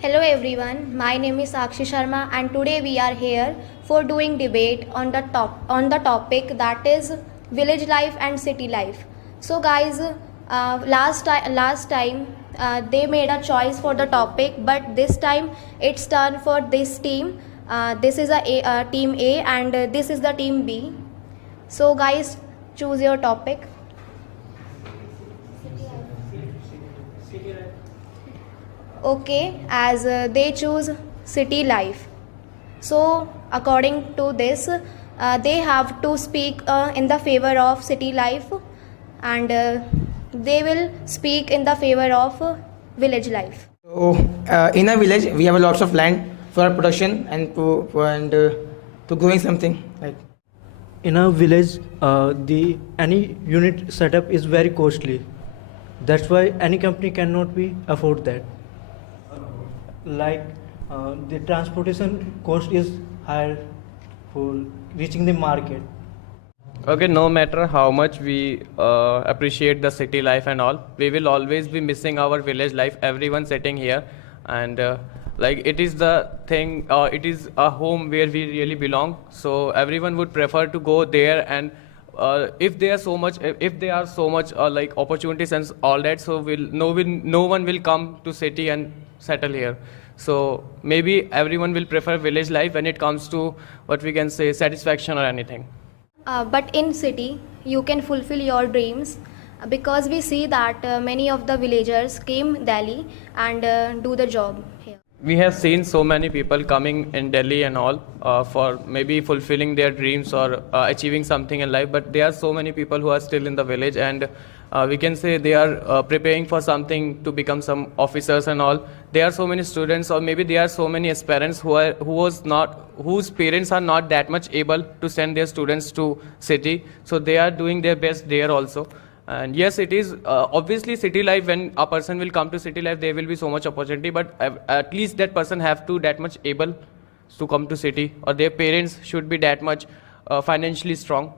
Hello everyone, my name is Sakshi Sharma and today we are here for doing debate on the topic that is village life and city life. So guys, last time they made a choice for the topic, but this time it's turn for this team. This is a team A and this is the team B. So guys, choose your topic. Okay, as they choose city life. So, according to this, they have to speak in the favor of city life and they will speak in the favor of village life. So, in a village, we have a lots of land for production and to growing something like. In a village, the any unit setup is very costly. That's why any company cannot be afford that. Like the transportation cost is higher for reaching the market. Okay, no matter how much we appreciate the city life and all, we will always be missing our village life. Everyone sitting here, and like it is the thing, it is a home where we really belong. So everyone would prefer to go there, and if they are so much, if they are so much like opportunities and all that, so no one will come to city and settle here. So maybe everyone will prefer village life when it comes to what we can say satisfaction or anything. But in city, you can fulfill your dreams because we see that many of the villagers came Delhi and do the job here. We have seen so many people coming in Delhi and all for maybe fulfilling their dreams or achieving something in life, but there are so many people who are still in the village, and we can say they are preparing for something to become some officers and all. There are so many students, or maybe there are so many aspirants whose parents are not that much able to send their students to city, so they are doing their best there also. And yes, it is obviously city life. When a person will come to city life, there will be so much opportunity, but at least that person have to that much able to come to city, or their parents should be that much financially strong.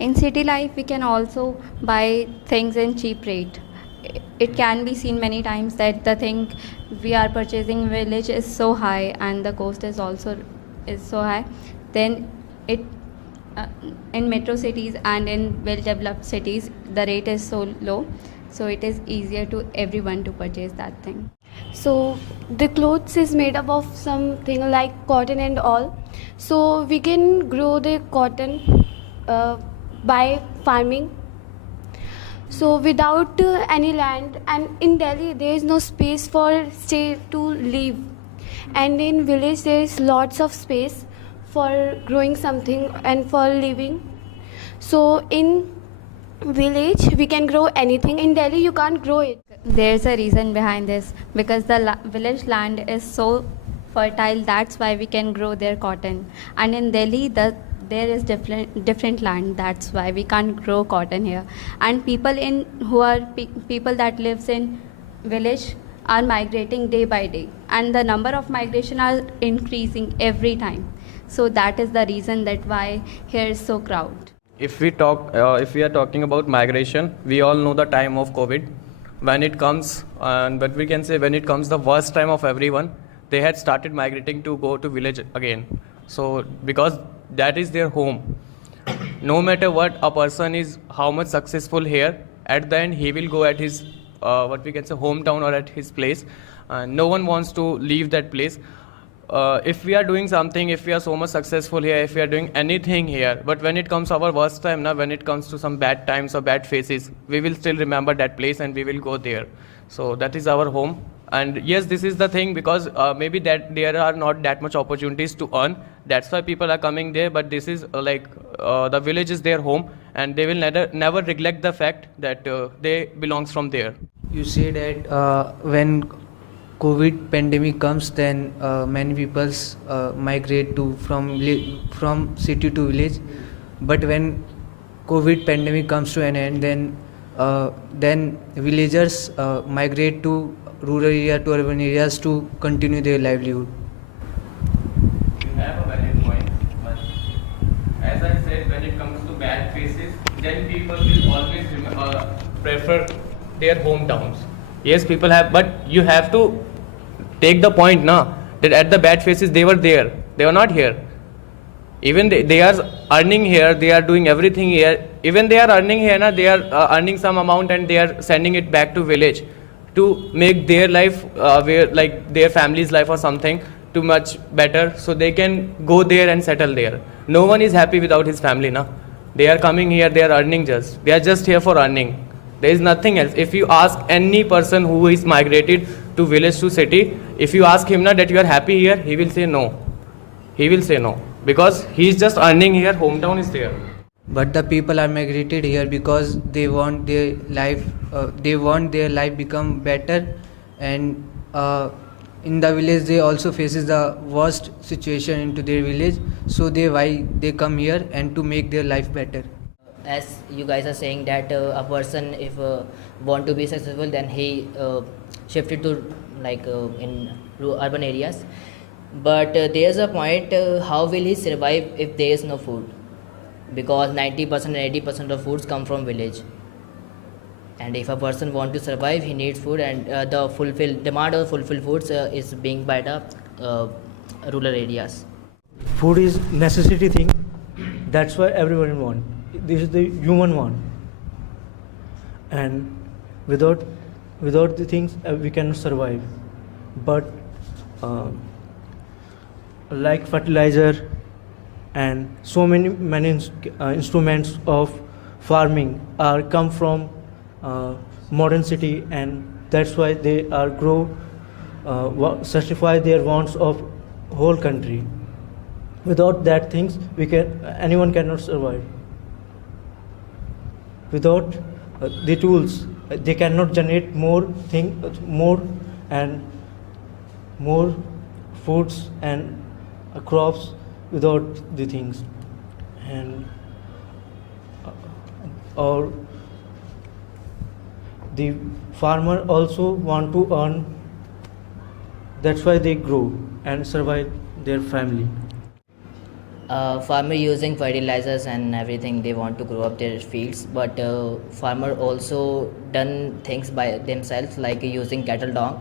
In city life, we can also buy things in cheap rate. It can be seen many times that the thing we are purchasing village is so high and the cost is also is so high. Then it in metro cities and in well-developed cities, the rate is so low, so it is easier to everyone to purchase that thing. So the clothes is made up of something like cotton and all, so we can grow the cotton by farming, so without any land. And in Delhi there is no space for stay to live, and in village there is lots of space for growing something and for living. So in village we can grow anything. In Delhi you can't grow it. There's a reason behind this, because the village land is so fertile, that's why we can grow their cotton. And in Delhi there is different land, that's why we can't grow cotton here. And people that lives in village are migrating day by day, and the number of migration are increasing every time. So that is the reason that why here is so crowded. If we are talking about migration, we all know the time of COVID. When it comes, but we can say when it comes the worst time of everyone, they had started migrating to go to village again. So because that is their home. No matter what a person is, how much successful here, at the end he will go at his what we can say hometown or at his place. No one wants to leave that place. If we are doing something, if we are so much successful here, if we are doing anything here, but when it comes our worst time, now when it comes to some bad times or bad phases, we will still remember that place and we will go there. So that is our home. And yes, this is the thing, because maybe that there are not that much opportunities to earn. That's why people are coming there. But this is the village is their home, and they will never neglect the fact that they belongs from there. You say that when COVID pandemic comes, then many people migrate from city to village. But when COVID pandemic comes to an end, then villagers migrate to rural area, to urban areas to continue their livelihood. You have a valid point, but as I said, when it comes to bad phases, then people will always prefer their hometowns. Yes, people have, but you have to take the point now that at the bad phases they were there, they were not here. Even they are earning here, they are doing everything here. Even they are earning here, na, they are earning some amount and they are sending it back to village to make their life, where like their family's life or something, too much better, so they can go there and settle there. No one is happy without his family, na. They are coming here, they are earning just. They are just here for earning. There is nothing else. If you ask any person who is migrated to village to city, if you ask him na that you are happy here, he will say no. He will say no. Because he is just earning here, hometown is there. But the people are migrated here because they want their life become better, and in the village they also faces the worst situation into their village, so why they come here and to make their life better. As you guys are saying that a person if want to be successful, then he shifted to in urban areas. But there's a point, how will he survive if there is no food? Because 90% and 80% of foods come from village. And if a person want to survive, he needs food, and the demand of fulfilled foods is being by the rural areas. Food is necessity thing. That's why everyone want. This is the human want. And without the things we cannot survive. But like fertilizer and so many instruments of farming are come from modern city, and that's why they are satisfy their wants of whole country. Without that things anyone cannot survive. Without the tools they cannot generate more foods and crops without the things. And or the farmer also want to earn, that's why they grow and survive their family. Farmer using fertilizers and everything, they want to grow up their fields, but farmer also done things by themselves, like using cattle dung,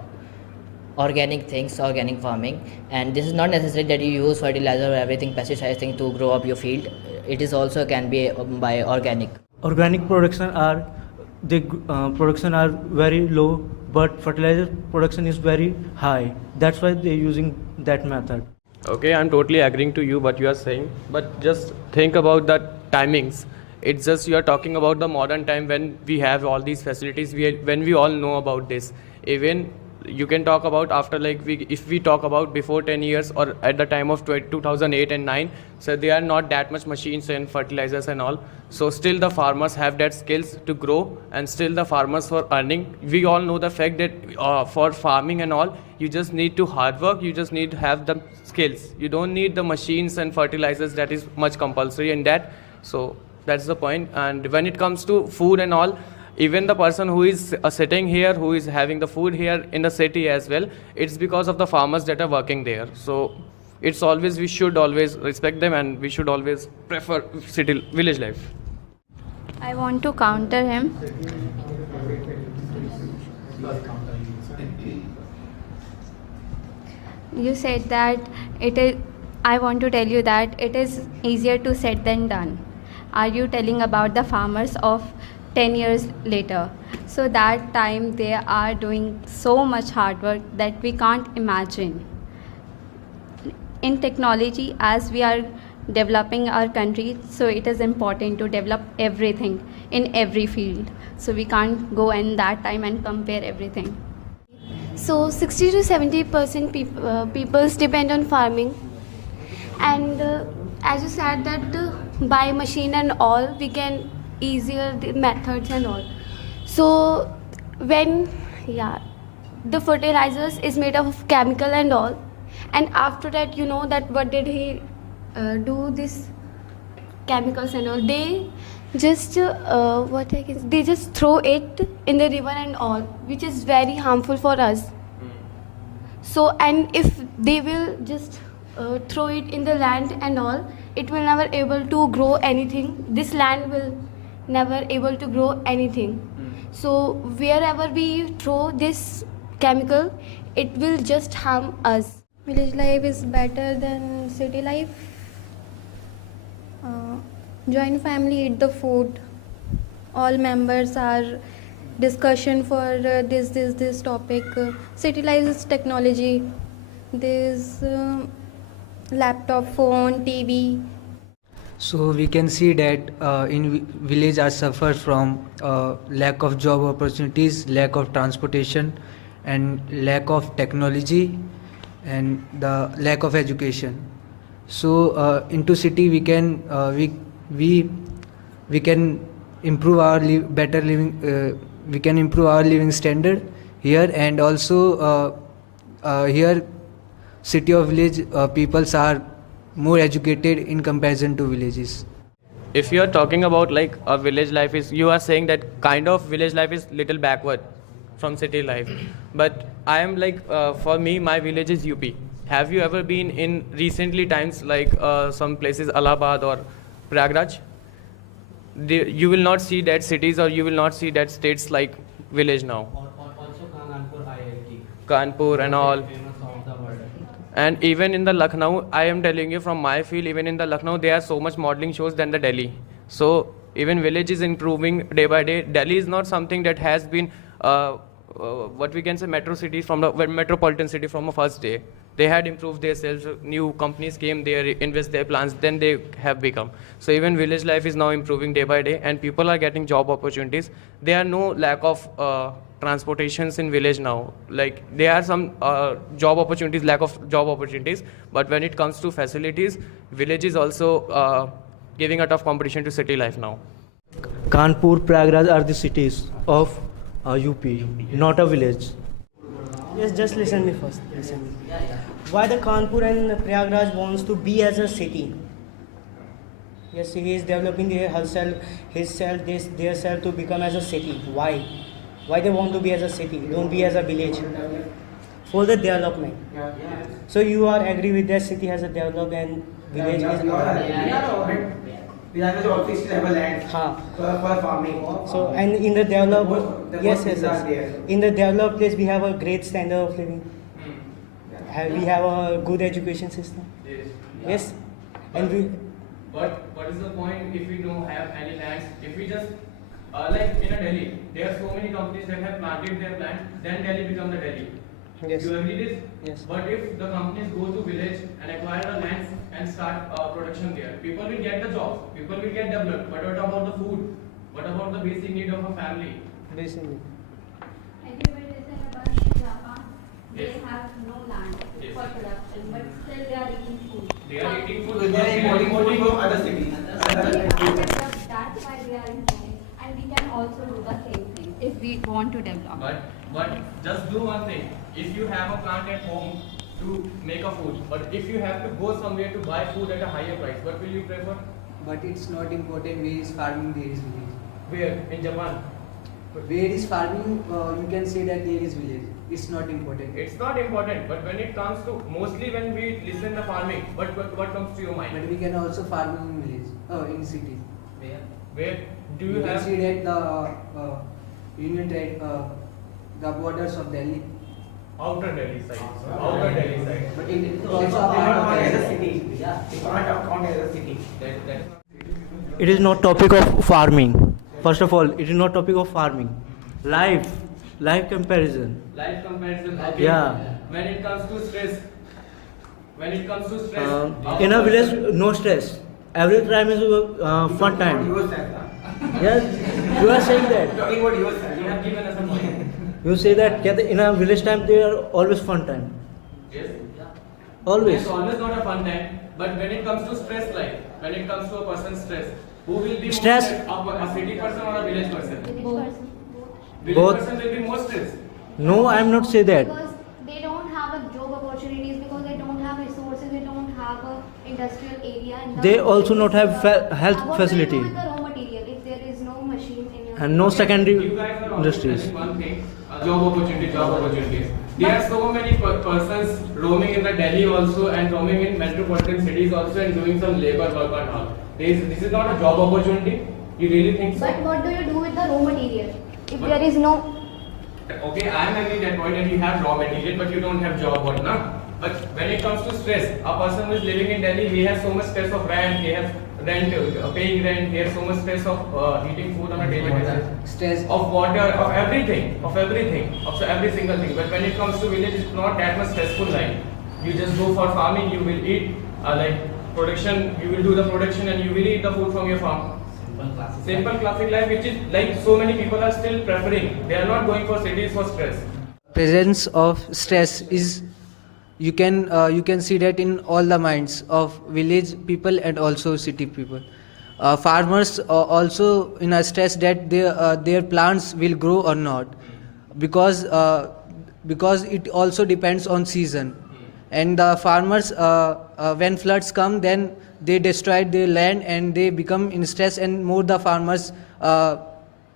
organic things, organic farming. And this is not necessary that you use fertilizer or everything pesticide thing to grow up your field. It is also can be by organic Production are very low, but fertilizer production is very high. That's why they're using that method. Okay, I'm totally agreeing to you what you are saying, but just think about the timings. It's just you are talking about the modern time when we have all these facilities, when we all know about this. Even you can talk about after, like, if we talk about before 10 years or at the time of 2008 and 9, so there are not that much machines and fertilizers and all. So still the farmers have that skills to grow, and still the farmers were earning. We all know the fact that for farming and all, you just need to hard work, you just need to have the skills. You don't need the machines and fertilizers, that is much compulsory in that. So that's the point. And when it comes to food and all, even the person who is sitting here, who is having the food here in the city as well, it's because of the farmers that are working there. So it's always, we should always respect them, and we should always prefer village life. I want to counter him. You said that it is, I want to tell you that it is easier to said than done. Are you telling about the farmers of 10 years later? So that time they are doing so much hard work that we can't imagine. In technology, as we are developing our country, so it is important to develop everything in every field. So we can't go in that time and compare everything. So 60 to 70% people depend on farming, and as you said that by machine and all we can easier the methods and all. So when the fertilizers is made of chemical and all, and after that you know that what did he do this chemicals and all, they just they just throw it in the river and all, which is very harmful for us. So, and if they will just throw it in the land and all, it will never able to grow anything. This land will never able to grow anything. So wherever we throw this chemical, it will just harm us. Village life is better than city life. Joint family eat the food. All members are discussion for this topic. City life is technology. There's laptop, phone, TV. So we can see that in village are suffer from lack of job opportunities, lack of transportation, and lack of technology, and the lack of education. So into city we can we can improve our better living. We can improve our living standard here, and also here city or village peoples are more educated in comparison to villages. If you are talking about like a village life is, you are saying that kind of village life is little backward from city life. But I am like, for me, my village is UP. Have you ever been in recently times like some places, Allahabad or Prayagraj? You will not see that cities or you will not see that states like village now. Also Kanpur IIT. Kanpur and all. Famous of the world. And even in the Lucknow, I am telling you from my field, even in the Lucknow, there are so much modeling shows than the Delhi. So even village is improving day by day. Delhi is not something that has been what we can say metro cities from the metropolitan city from the first day. They had improved themselves. New companies came there, invest their plans, then they have become. So even village life is now improving day by day, and people are getting job opportunities. There are no lack of transportations in village now. Like there are some job opportunities, lack of job opportunities, but when it comes to facilities, village is also giving a tough competition to city life now. Kanpur, Prayagraj are the cities of UP, not a village. Yes, just listen me first. Listen me. Why the Kanpur and Prayagraj wants to be as a city? Yes, he is developing their self to become as a city. Why? Why they want to be as a city? Don't be as a village. For the development. So you are agree with that city has a developed and village is. Villages also still have a land for farming. So and in the developed, yes. In the developed place, we have a great standard of living. We have a good education system. Yes. And we. But what is the point if we don't have any lands? If we just like in a Delhi, there are so many companies that have planted their land, then Delhi become the Delhi. Yes. You agree this? Yes. But if the companies go to village and acquire the lands and start production there, people will get the jobs, people will get developed. But what about the food? What about the basic need of a family? Basically. Everybody is in a bunch in Japan. They Yes. have no land Yes. for production, but still they are eating food. They are eating food. So they are importing from other cities. That's why they are importing, and we can also do the same thing if we want to develop. But just do one thing. If you have a plant at home to make a food, but if you have to go somewhere to buy food at a higher price, what will you prefer? But it's not important where is farming, there is village. Where? In Japan? Where is farming, you can say that there is village. It's not important. It's not important, but when it comes to, mostly when we listen to farming, what comes to your mind? But we can also farm in village, in city. Where do you You can have? see that the Union Trade, the borders of Delhi. Outer Delhi side. Outer Delhi side. But it is It's also not part of count as a Delhi. city. It's not count as a city. It is not topic of farming. First of all, it is not topic of farming. Life comparison. Life comparison. Okay. Yeah. When it comes to stress. In a village, no stress. Every time is fun time. Yes, you are saying that. Talking about yourself. You have given us a point. You say that in a village time they are always fun time. Yes. Always. It's always not a fun time, but when it comes to stress life, when it comes to a person's stress, who will be Stress? more stressed? A city person or a village person? Village Both. person will be more stressed. No, I am not say that. Because they don't have a job opportunities, because they don't have resources, they don't have a industrial area. In the They also not have health What facility do you do with the raw material if there is no machine in your and no secondary You guys are always industries. telling one thing, job opportunities. There are so many persons roaming in the Delhi also and roaming in metropolitan cities also and doing some labor work and all. This is not a job opportunity. You really think so? But what do you do with the raw material if What? there is no Okay, I am agree that point that you have raw material, but you don't have job or not. But when it comes to stress, a person who is living in Delhi, he has so much stress of rent, he has rent, paying rent, he has so much stress of eating food on a daily basis, Stress. of water, of everything, of every single thing. But when it comes to village, it's not that much stressful life. You just go for farming, you will eat like production, you will do the production and you will eat the food from your farm. Simple classic life, which is like so many people are still preferring. They are not going for cities for stress. Presence of stress is you can see that in all the minds of village people and also city people. Farmers also in a stress that their plants will grow or not, because it also depends on season. And the farmers, when floods come, then they destroy their land and they become in stress, and more the farmers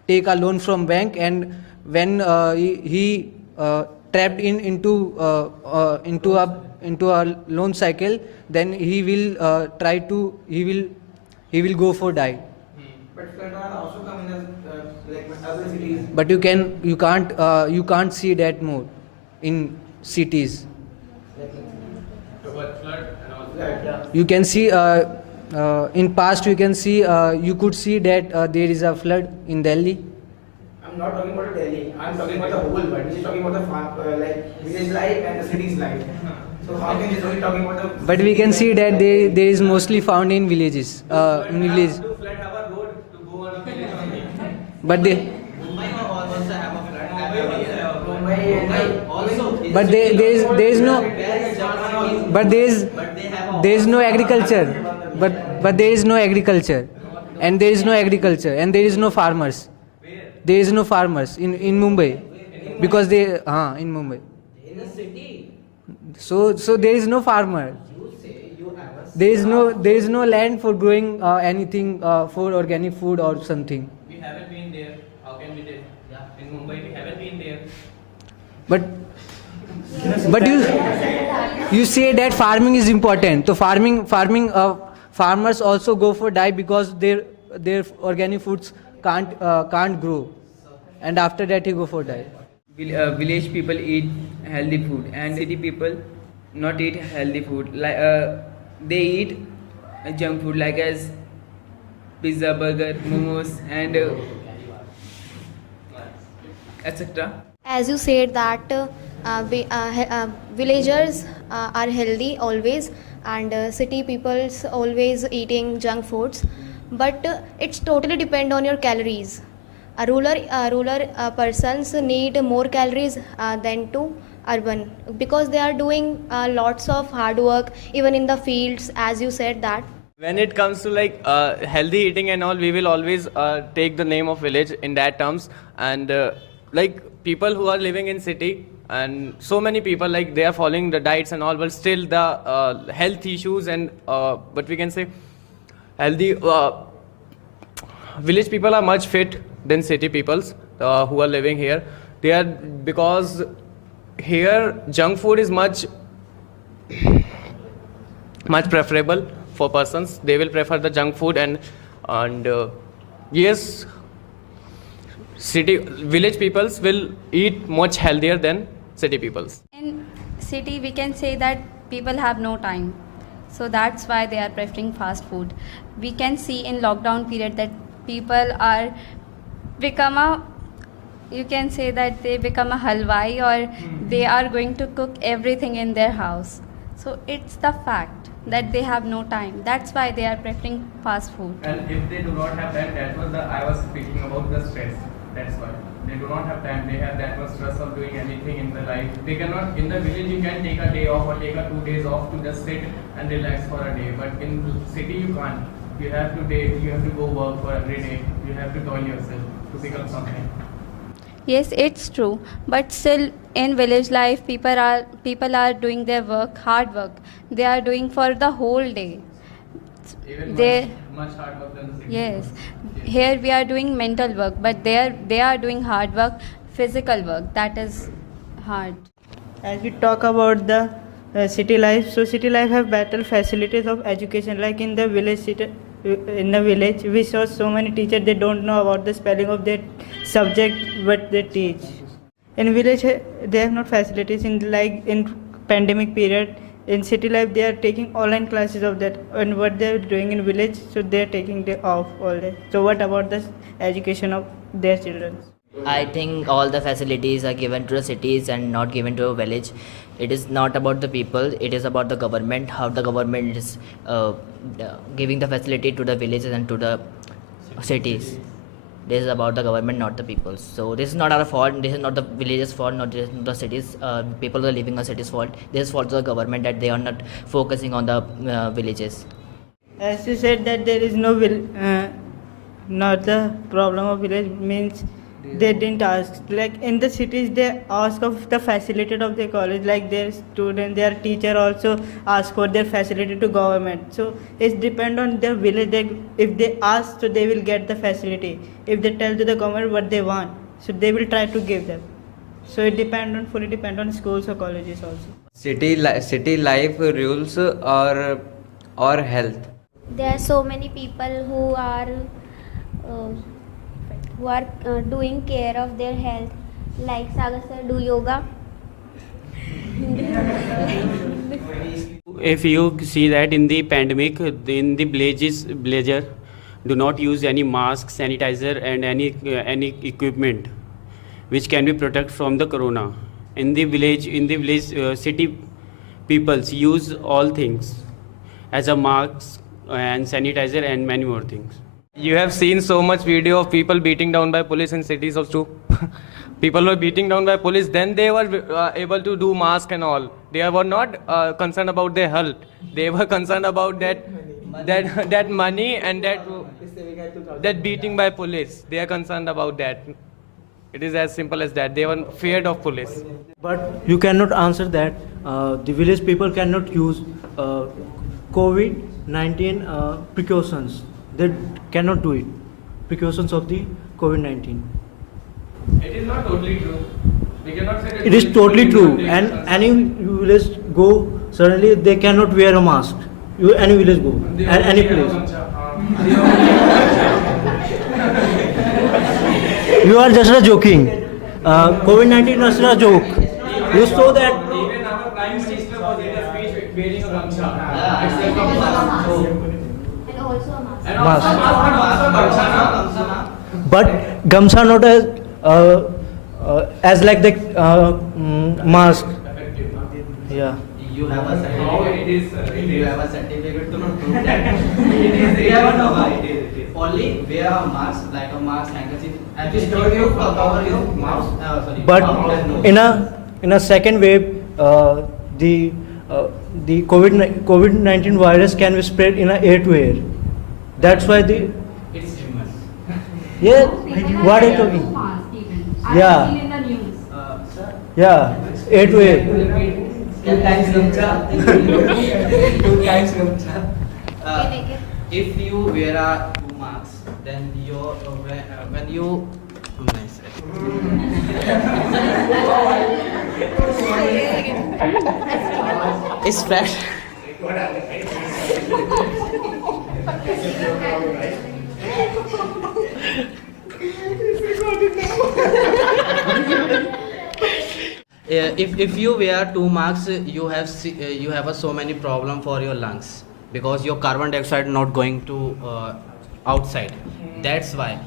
take a loan from bank, and when he trapped into a loan cycle, then he will go for die. But flood also come in like other cities. But you can't see that more in cities. You can see in past you can see you could see that there is a flood in Delhi. I'm not talking about Delhi. I'm talking about the whole world. We're talking about the farm, like village life and the city's life. So how can we only talking about the? But we can see that there is mostly found in villages. In village. To flood have a road to go on a village only. But they. Mumbai also have a flood. Mumbai Also. But there is no. But there is no agriculture. But there is no agriculture, and there is no agriculture, and there is no farmers. There is no farmers in Mumbai, because they in Mumbai. In the city. So there is no farmer. You say you have a. There is no land for growing anything for organic food or something. We haven't been there. How can we do? Yeah. In Mumbai, we haven't been there. But you say that farming is important. So farmers also go for die because their organic foods can't grow, and after that he go for die. Village people eat healthy food and city people not eat healthy food. Like they eat junk food like as pizza, burger, momos, and etc. As you said that villagers are healthy always, and city people's always eating junk foods, but it's totally depend on your calories. A rural persons need more calories than to urban, because they are doing lots of hard work even in the fields, as you said that. When it comes to like healthy eating and all, we will always take the name of village in that terms. And like people who are living in city, and so many people like they are following the diets and all, but still the health issues and what we can say healthy village people are much fit than city peoples who are living here. They are, because here junk food is much preferable for persons. They will prefer the junk food, and yes, village peoples will eat much healthier than city peoples. In city, we can say that people have no time, so that's why they are preferring fast food. We can see in lockdown period that people are you can say that they become a halwai, or they are going to cook everything in their house. So it's the fact that they have no time. That's why they are preferring fast food. And if they do not have time, that was I was speaking about the stress. That's why they do not have time. They have that much stress of doing anything in the life. They cannot. In the village, you can take a day off or take a 2 days off to just sit and relax for a day. But in city, you can't. You have to go work for every day. You have to toil yourself to pick up something. Yes, it's true. But still, in village life, people are doing their work, hard work. They are doing for the whole day. Even much hard work than the city. Yes. Here we are doing mental work, but they are doing hard work, physical work. That is hard. As we talk about the city life, so city life have better facilities of education. Like in the village, we saw so many teachers, they don't know about the spelling of their subject, but they teach. In village, they have not facilities in pandemic period. In city life, they are taking online classes of that, and what they are doing in village, so they are taking day off all day. So what about the education of their children? I think all the facilities are given to the cities and not given to a village. It is not about the people, it is about the government, how the government is giving the facility to the villages and to the cities. This is about the government, not the people. So this is not our fault, this is not the villages' fault, not the cities, people who are living in the cities' fault. This is fault of the government that they are not focusing on the villages. As you said that there is no not the problem of village means they didn't ask. Like in the cities, they ask of the facility of their college, like their student, their teacher also ask for their facility to government. So it's depend on their village. If they ask, so they will get the facility. If they tell to the government what they want, so they will try to give them. So it fully depend on schools or colleges also. City life rules or health. There are so many people who are doing care of their health, like Sagar sir do yoga. If you see that in the pandemic, in the villages do not use any mask, sanitizer and any equipment which can be protect from the corona. In the village city peoples use all things as a mask and sanitizer and many more things. You have seen so much video of people beating down by police in cities also. People were beating down by police, then they were able to do mask and all. They were not concerned about their health. They were concerned about that money and that beating by police. They are concerned about that. It is as simple as that. They were feared of police. But you cannot answer that. The village people cannot use COVID-19 precautions. They cannot do it. Precautions of the COVID-19. It is not totally true. We cannot say that It is totally true. And any village go, suddenly they cannot wear a mask. Any village go, and any place. You are just joking. COVID-19 is a joke. You saw that. Even our Prime Minister was in a speech wearing a gamcha. And also a mask. And also gamcha. But gamsa not as like the mask. Yeah. You have a certificate. You have a certificate to prove that. It is. Only wear a mask, like a mask, handkerchief. At least cover your mouth. But in a second wave, the COVID-19 virus can be spread in air to air. That's why It's humor. Yeah. What are you talking? Yeah. Yeah. Air to air. 2 times gamcha. 2 times gamcha. If you wear 2 masks, then when you nice. It's fresh. If you wear 2 masks, you have so many problem for your lungs, because your carbon dioxide not going to outside. That's why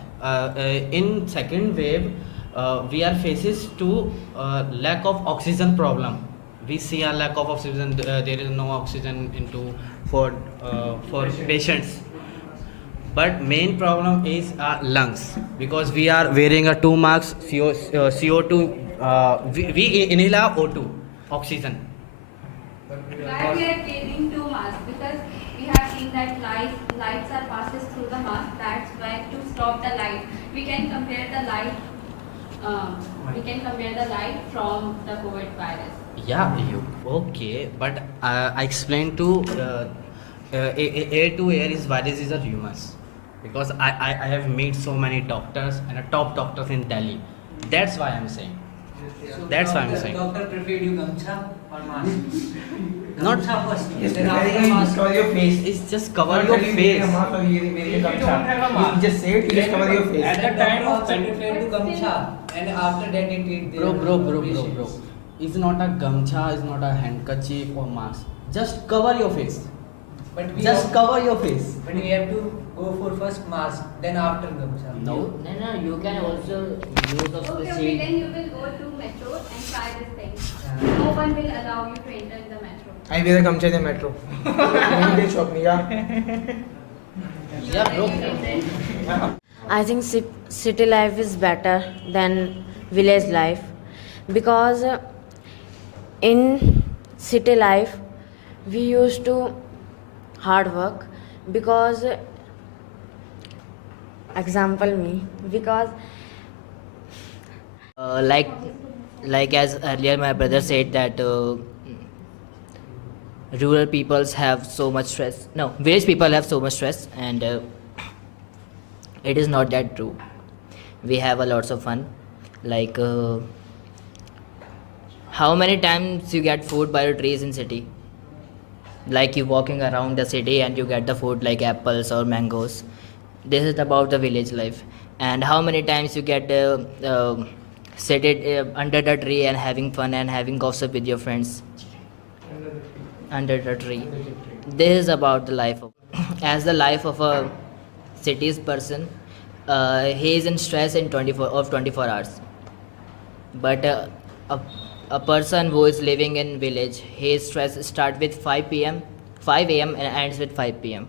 in second wave we are faces to lack of oxygen problem. We see a lack of oxygen. There is no oxygen for patients. But main problem is lungs, because we are wearing a 2 masks. CO2. We inhale O2 oxygen. Why we are taking 2 masks? Because we have seen that lights are passes through the mask. That's why to stop the light, we can compare the light. We can compare the light from the COVID virus. Yeah, okay, but I explained to air to air is virus is a rumors, because I have met so many doctors and top doctors in Delhi. That's why I'm saying. That's why I'm saying. Doctor preferred you gamcha or mask? Not cover your face. It's just cover your face. You just say it, you just cover your face. At the time of pandemic, you gamcha. And after that it eat their Bro. patients. It's not a gamcha, it's not a handkerchief or mask. Just cover your face. But we Just have, cover your face. but we have to go for first mask, then after gamcha. No, you can also use of the Okay, same. then you will go to metro and try this thing. No one will allow you to enter the metro. I wear a gamcha in the metro. Maybe they shock me, yeah. Yeah, bro. I think city life is better than village life because in city life we used to hard work because example me because Like as earlier my brother said that rural peoples have so much stress. No, village people have so much stress, and it is not that true. We have a lots of fun. Like how many times you get food by the trees in city? Like you walking around the city and you get the food like apples or mangoes. This is about the village life. And how many times you get seated under the tree and having fun and having gossip with your friends under the tree. This is about the life of as the life of a city's person. He is in stress in 24 hours. But a person who is living in village, his stress start with 5 a.m. and ends with 5 p.m.